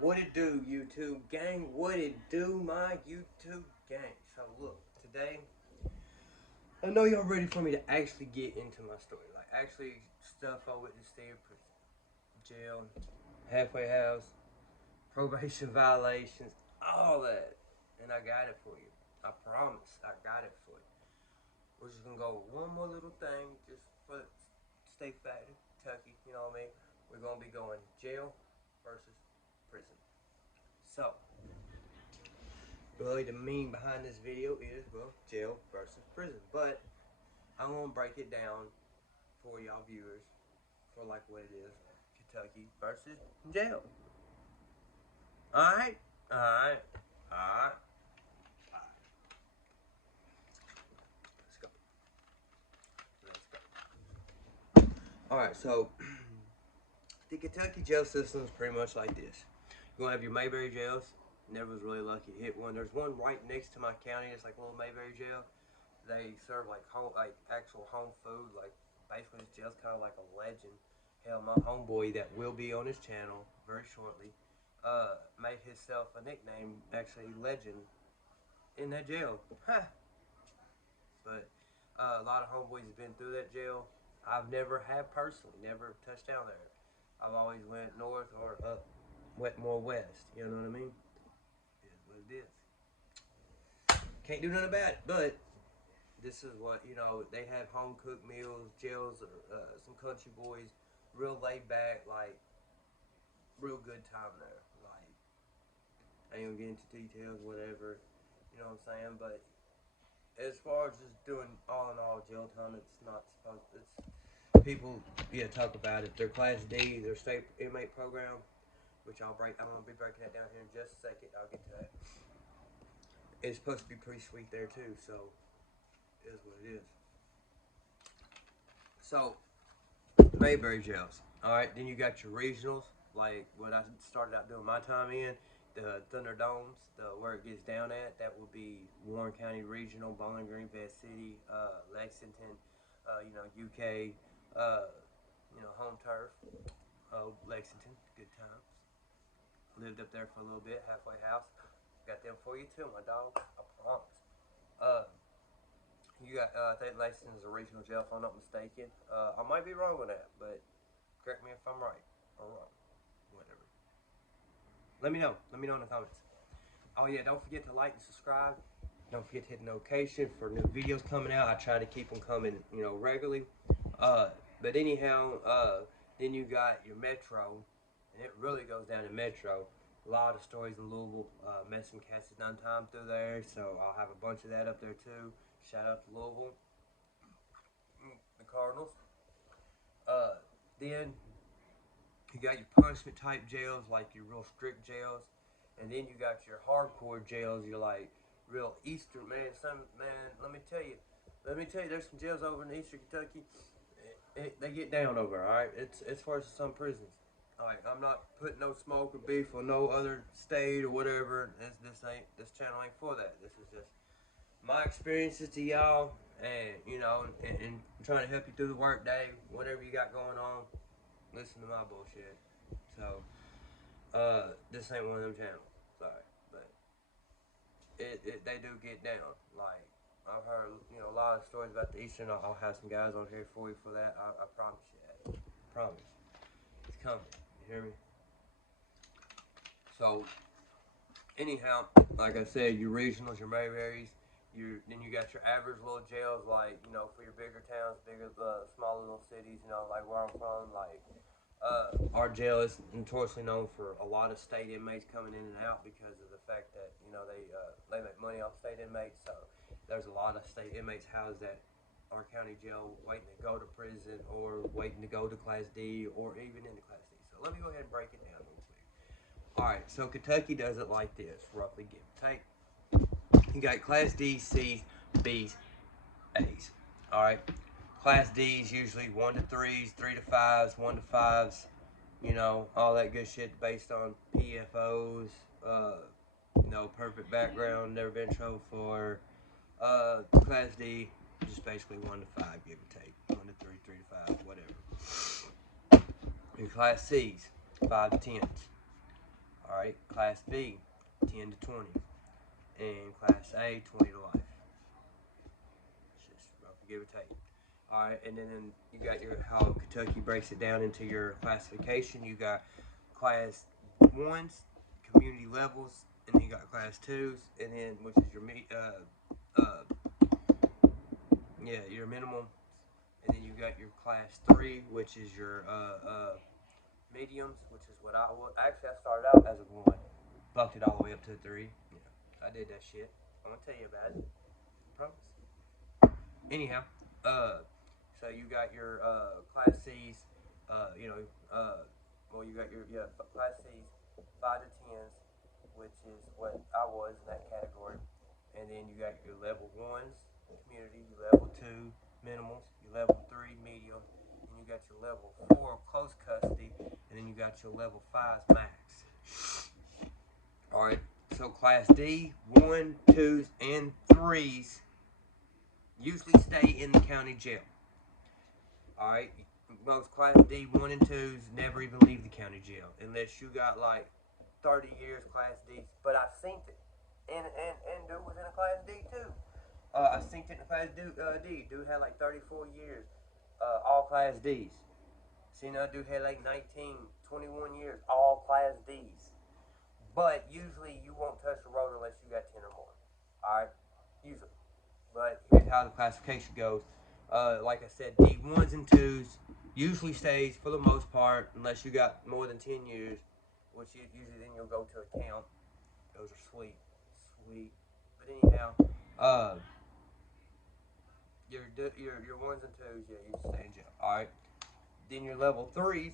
What it do, YouTube gang? What it do, my YouTube gang? So look, today, I know y'all ready for me to actually get into my story. Like, actually, stuff I witnessed there, prison, jail, halfway house, probation violations, all that. And I got it for you. I promise, I got it for you. We're just gonna go one more little thing, just for the state fact, Kentucky, you know what I mean? We're gonna be going jail versus prison. So, really, the mean behind this video is, well, jail versus prison. But I'm gonna break it down for y'all viewers for like what it is: Kentucky versus jail. All right, all right, all right. Let's go. Let's go. All right, so the Kentucky jail system is pretty much like this. You're gonna have your Mayberry jails. Never was really lucky to hit one. There's one right next to my county. It's like a little Mayberry jail. They serve like home, like actual home food. Like basically, this jail's kind of like a legend. Hell, my homeboy that will be on his channel very shortly, made himself a nickname, actually legend, in that jail. Ha! But a lot of homeboys have been through that jail. I've never had personally, never touched down there. I've always went north or up, more west. You know what I mean? It is what it is. Can't do nothing about it. But this is what, they have home cooked meals. Jails are some country boys, real laid back, like real good time there. Like, I ain't gonna get into details, whatever, you know what I'm saying. But as far as just doing all in all jail time, it's not supposed. It's people, talk about it. Their Class D, their state inmate program, which I'm gonna be breaking that down here in just a second. I'll get to that. It's supposed to be pretty sweet there too. So it is what it is. So Mayberry jails. All right, then you got your regionals, like what I started out doing my time in, the Thunderdomes, where it gets down at. That would be Warren County Regional, Bowling Green, Bath City, Lexington, UK, home turf, Lexington, good times. Lived up there for a little bit, halfway house. Got them for you too, my dog. I promise. Uh, you got, I think Lexington is a regional jail, if I'm not mistaken. I might be wrong with that, but correct me if I'm right or wrong. Whatever. Let me know. Let me know in the comments. Oh yeah, don't forget to like and subscribe. Don't forget to hit the notification for new videos coming out. I try to keep them coming, regularly. But anyhow, then you got your Metro, and it really goes down to Metro. A lot of stories in Louisville. Met some cats has done time through there, so I'll have a bunch of that up there too. Shout out to Louisville, the Cardinals. Uh, then you got your punishment type jails, like your real strict jails, and then you got your hardcore jails. You're like real Eastern, man. Let me tell you, there's some jails over in Eastern Kentucky. They get down over. All right, it's as far as some prisons. All right, I'm not putting no smoke or beef or no other state or whatever. This channel ain't for that. This is just my experiences to y'all, and and trying to help you through the work day, whatever you got going on. Listen to my bullshit. So, this ain't one of them channels. Sorry, but they do get down. Like, I've heard, a lot of stories about the Eastern. I'll have some guys on here for you for that. I promise you that. Promise. It's coming. You hear me? So, anyhow, like I said, your regionals, your Mayberries, then you got your average little jails, like, for your bigger towns, smaller little cities, like where I'm from, like, our jail is notoriously known for a lot of state inmates coming in and out because of the fact that they make money off state inmates. So there's a lot of state inmates housed at our county jail waiting to go to prison or waiting to go to Class D or even into Class D. So let me go ahead and break it down real quick. All right, so Kentucky does it like this, roughly give or take. You got Class D, C's, B's, A's. All right. Class D's usually 1 to 3s, 3 to 5s, 1 to 5s, all that good shit based on PFOs, perfect background, never been in trouble for. Class D, just basically 1 to 5, give or take. 1 to 3, 3 to 5, whatever. Your Class C's, 5 to 10s. All right, Class B, 10 to 20, and Class A, 20 to life. It's just roughly give or take. All right, and then you got your how Kentucky breaks it down into your classification. You got Class ones, community levels, and then you got Class twos, and then which is your your minimum, and then you got your Class three, which is your mediums, which is what I would actually. I started out as a one, bucked it all the way up to a three. Yeah, I did that shit. I'm gonna tell you about it. I promise. Anyhow, so you got your Class C's, well you got your Class C's, 5 to 10s, which is what I was in that category, and then you got your level ones community, your level two minimals, your level three medium, and you got your level four close custody, and then you got your level fives max. All right, so Class D, 1, 2s, and 3s usually stay in the county jail. All right, most Class D 1 and 2s never even leave the county jail unless you got like 30 years Class D. But I synced it, and dude was in a Class D too. I synced it in a Class D. Dude had like 34 years, all Class Ds. See now, dude had like 19, 21 years, all Class Ds. But usually you won't touch the road unless you got 10 or more. All right, usually. But here's how the classification goes. Like I said, D1s and 2s usually stays for the most part unless you got more than 10 years, which usually then you'll go to a count. Those are sweet. Sweet. But anyhow, your 1s and 2s, yeah, you stay in jail. Alright. Then your level 3s,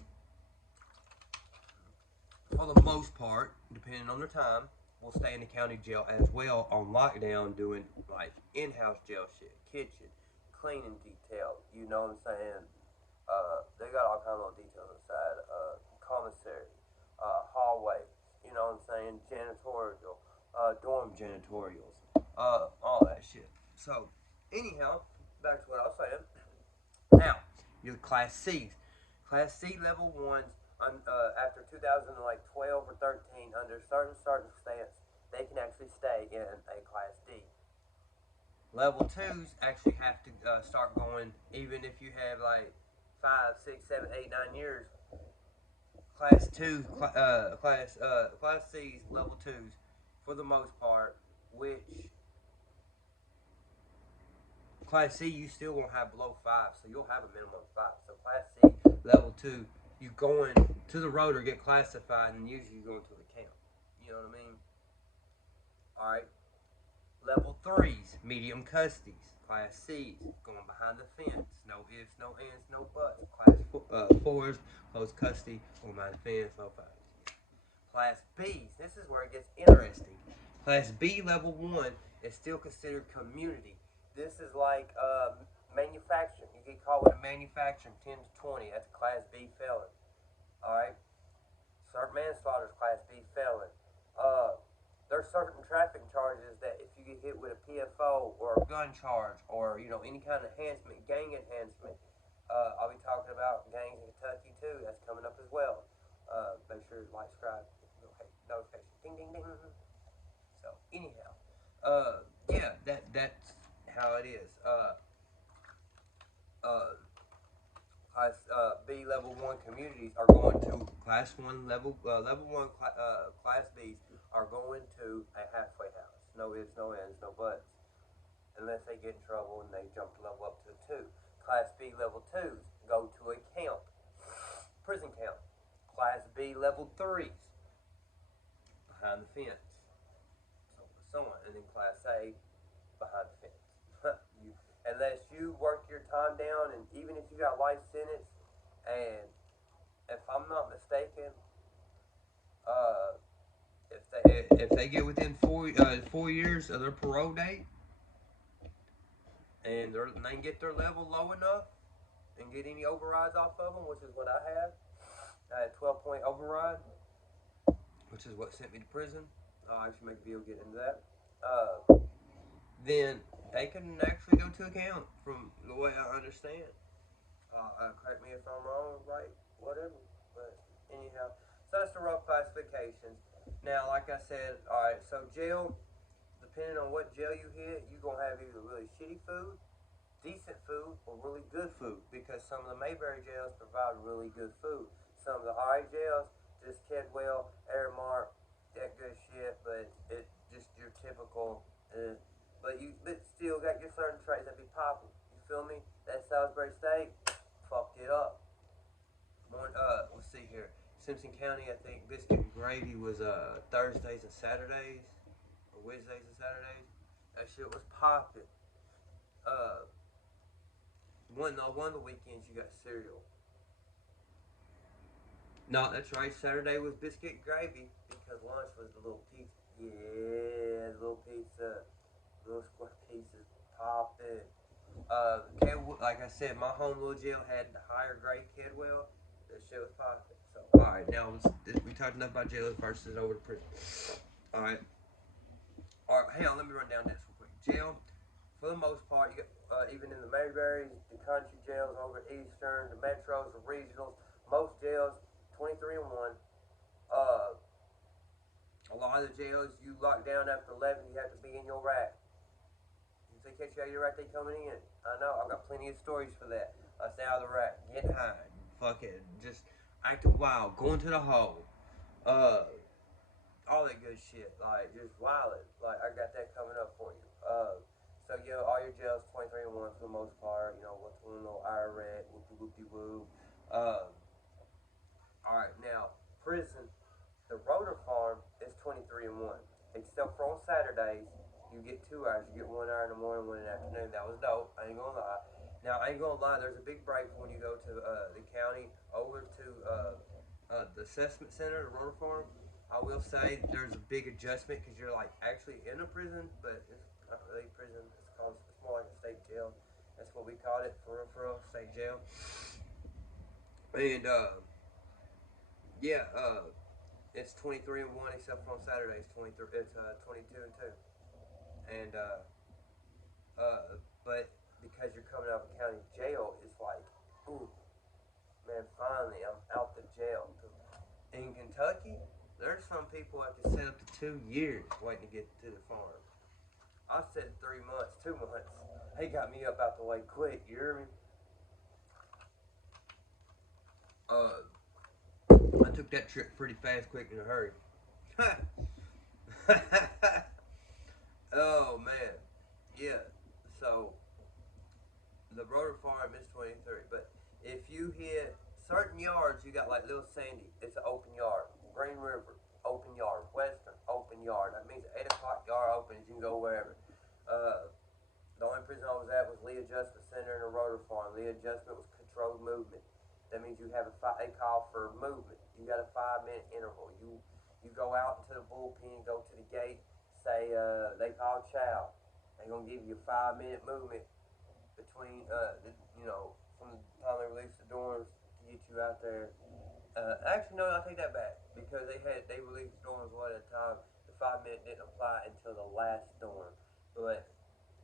for the most part, depending on the time, will stay in the county jail as well on lockdown doing like in-house jail shit, kitchen, cleaning detail. You know what I'm saying? They got all kinds of little details inside. Commissary, hallway. You know what I'm saying? Janitorial, dorm janitorials, all that shit. So, anyhow, back to what I was saying. Now, your Class C's. Class C level ones after 2012 or 13 under certain circumstances they can actually stay in a Class D. Level twos actually have to start going even if you have like 5, 6, 7, 8, 9 years. Class C's level twos for the most part, which Class C, you still won't have below 5, so you'll have a minimum of 5. So Class C, level 2, you going to the road or get classified, and usually you go into the camp. You know what I mean? All right. Level 3s, medium custodies. Class C's, going behind the fence. No ifs, no ands, no buts. Class 4s, close custody, going behind the fence, no fights. Class B's, this is where it gets interesting. Class B, level 1, is still considered community. This is like manufacturing. You get caught with a manufacturing 10 to 20. That's a Class B felon. All right. Certain manslaughter is Class B felon. There's certain traffic charges that if you get hit with a PFO or a gun charge or any kind of enhancement, gang enhancement, I'll be talking about gangs in Kentucky too. That's coming up as well. Make sure to like, subscribe, notification, ding ding ding. So anyhow, yeah, that's how it is. Class B level 1 communities are going to Class 1 level 1 Class Bs are going to a halfway house. No ifs, no ands, no buts. Unless they get in trouble and they jump to level up to a 2. Class B level 2s go to a camp, prison camp. Class B level 3s behind the fence. So on. And then Class A behind the fence. Unless you work your time down, and even if you got life sentence, and if I'm not mistaken, if they get within 4 years of their parole date, and they can get their level low enough and get any overrides off of them, which is what I had. I had 12-point override, which is what sent me to prison. I'll actually make a video getting into that. Then they can actually go to account from the way I understand. Correct me if I'm wrong, right, whatever. But anyhow, so that's the rough classifications. Now, like I said, all right. So jail, depending on what jail you hit, you gonna have either really shitty food, decent food, or really good food. Because some of the Mayberry jails provide really good food. Some of the alright jails, just Kedwell, Aramark, that good shit. But it just your typical. But still got your certain traits that be popping. You feel me? That Salisbury steak fucked it up. Let's see here. Simpson County, I think biscuit and gravy was Thursdays and Saturdays, or Wednesdays and Saturdays. That shit was popping. Uh, one of the weekends you got cereal. No, that's right. Saturday was biscuit and gravy because lunch was the little pizza. Yeah, the little pizza, little square pieces popping. Like I said, my home little jail had the higher grade Kedwell. That shit was popping. So, all right, now we talked enough about jail versus over to prison. All right, all right. Hang on, let me run down this real quick. Jail, for the most part, you got, even in the Mayberries, the country jails over Eastern, the metros, the regionals, most jails, 23 and one. Uh, a lot of the jails you lock down after 11, you have to be in your rack. If they catch you out of your rack, they coming in. I know. I've got plenty of stories for that. I stay out of the rack, getting high, fucking just acting wild, going to the hole, uh, all that good shit. Like just wilding. Like I got that coming up for you. So yeah, all your jails 23 and one for the most part. You know what's one little IRAD, whoopty whoopty woo. Uh, all right, now prison. The Rotor Farm is 23 and one, except for on Saturdays. You get 2 hours. You get 1 hour in the morning, one in the afternoon. That was dope. I ain't gonna lie. Now I ain't gonna lie. There's a big break when you go to the county over to the assessment center, the Rotor Farm. I will say there's a big adjustment because you're like actually in a prison, but it's not really prison. It's more like a state jail. That's what we called it for real, state jail. And yeah, it's 23 and one, except for on Saturdays. 23. It's 22 and two. And but because you're coming out of a county jail, it's like, ooh, man, finally I'm out the jail. In Kentucky, there's some people that can sit up to 2 years waiting to get to the farm. I said 3 months, 2 months. They got me up out the way quick. You hear me? I took that trip pretty fast, quick, in a hurry. Oh man, yeah. So the Rotor Farm is 23, but if you hit certain yards, you got like Little Sandy. It's an open yard. Green River, open yard. Western, open yard. That means 8 o'clock yard opens. You can go wherever. Uh, the only prison I was at was Lee Adjustment Center and a Rotor Farm. Lee Adjustment was controlled movement. That means you have a call for movement. You got a 5 minute interval. You go out into the bullpen, go to the gate, say they call chow. They're gonna give you a 5 minute movement between from the time they released the dorms to get you out there. Actually, no, I take that back because they released dorms one at a time. The 5 minute didn't apply until the last dorm, but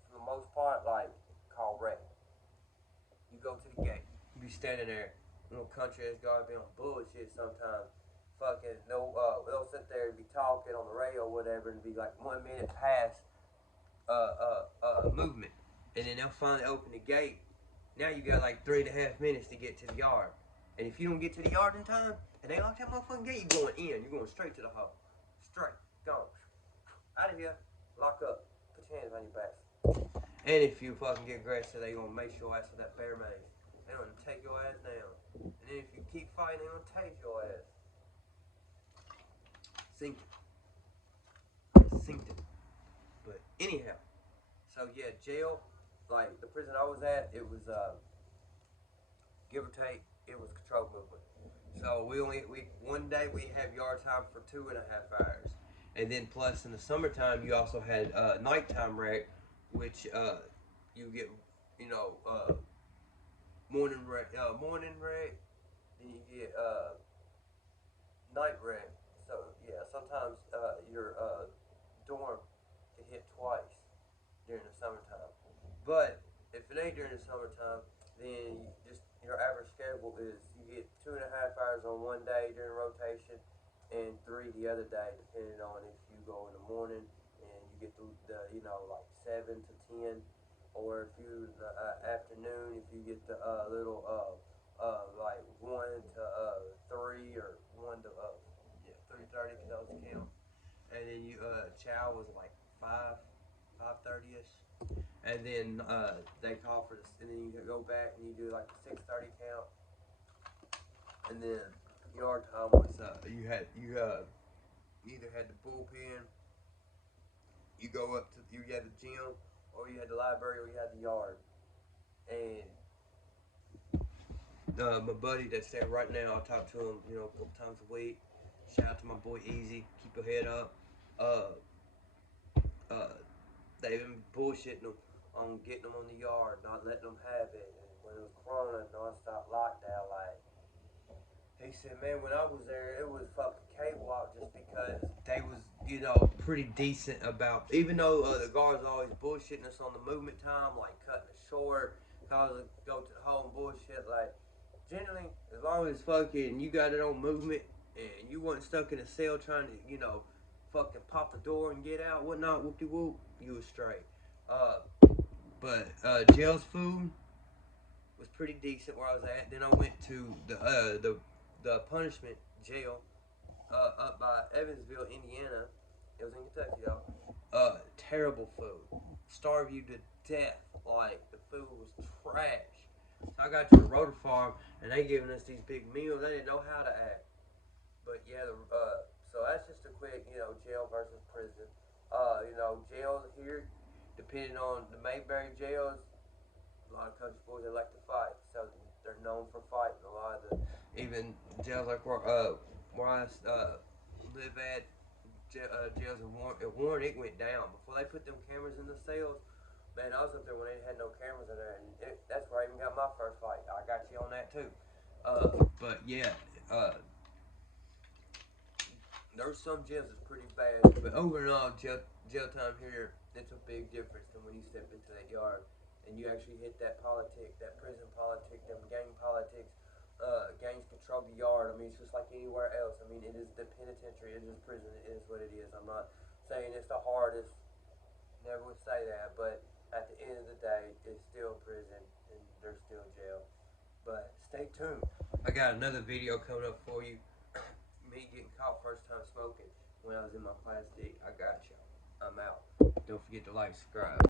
for the most part, like call rec. You go to the gate. You be standing there. Little country ass guard be on bullshit sometimes. Fucking no, they'll sit there and be talking on the radio or whatever, and be like 1 minute past movement, and then they'll finally open the gate. Now you got like 3.5 minutes to get to the yard, and if you don't get to the yard in time, and they lock that motherfucking gate, you going in. You're going straight to the hole, straight, gone, out of here, lock up, put your hands on your back. And if you fucking get aggressive, they gonna make your ass with that bear mace. They gonna take your ass down. And then if you keep fighting, they gonna take your ass. Sink it. Sink it. But anyhow, so yeah, jail, like the prison I was at, it was give or take, it was controlled movement. So we one day we have yard time for 2.5 hours, and then plus in the summertime you also had nighttime rec, which you get you know morning rec, then you get night rec. So yeah, sometimes your dorm can hit twice during the summertime. But if it ain't during the summertime, then just your average schedule is you get 2.5 hours on one day during rotation, and 3 the other day, depending on if you go in the morning and you get the like 7 to 10, or if you the afternoon, if you get the like 1 to 3, or 3:30, because that was the count. And then you chow was like 5:30 ish, and then they call for this, and then you go back and you do like the 6:30 count, and then yard time was you either had the bullpen, you go up to you had the gym, or you had the library, or you had the yard. And my buddy that's there right now, I talk to him, a couple times a week. Shout out to my boy Easy. Keep your head up. Uh, uh, they've been bullshitting them on getting them on the yard, not letting them have it. And when it was Corona, non-stop lockdown, like he said, man, when I was there, it was fucking cakewalk, just because they was, pretty decent about, even though the guards always bullshitting us on the movement time, like cutting it short, cause us go to the hole and bullshit, like, generally, as long as fucking you got it on movement, and you wasn't stuck in a cell trying to, fucking pop the door and get out, whatnot, whoop-de-whoop, you was straight. Uh, but jail's food was pretty decent where I was at. Then I went to the punishment jail up by Evansville, Indiana. It was in Kentucky, though. Terrible food. Starve you to death. Like, the food was trash. So I got to the Rotor Farm, and they giving us these big meals. They didn't know how to act. But yeah, so that's just a quick, jail versus prison. Jails here, depending on the Mayberry jails, a lot of country boys, they like to fight, so they're known for fighting. A lot of the even jails like where I live at, jails in Warren, it went down before they put them cameras in the cells. Man, I was up there when they had no cameras in there, and that's where I even got my first fight. I got you on that too. But yeah, there's some jails that's pretty bad, but overall, jail time here, it's a big difference than when you step into that yard and you actually hit that politic, that prison politic, them gang politics. Gangs control the yard. I mean, it's just like anywhere else. I mean, it is the penitentiary. It is prison. It is what it is. I'm not saying it's the hardest. Never would say that, but at the end of the day, it's still prison and there's still jail. But stay tuned. I got another video coming up for you. Me getting caught first time smoking when I was in my plastic. I got y'all. I'm out. Don't forget to like, subscribe.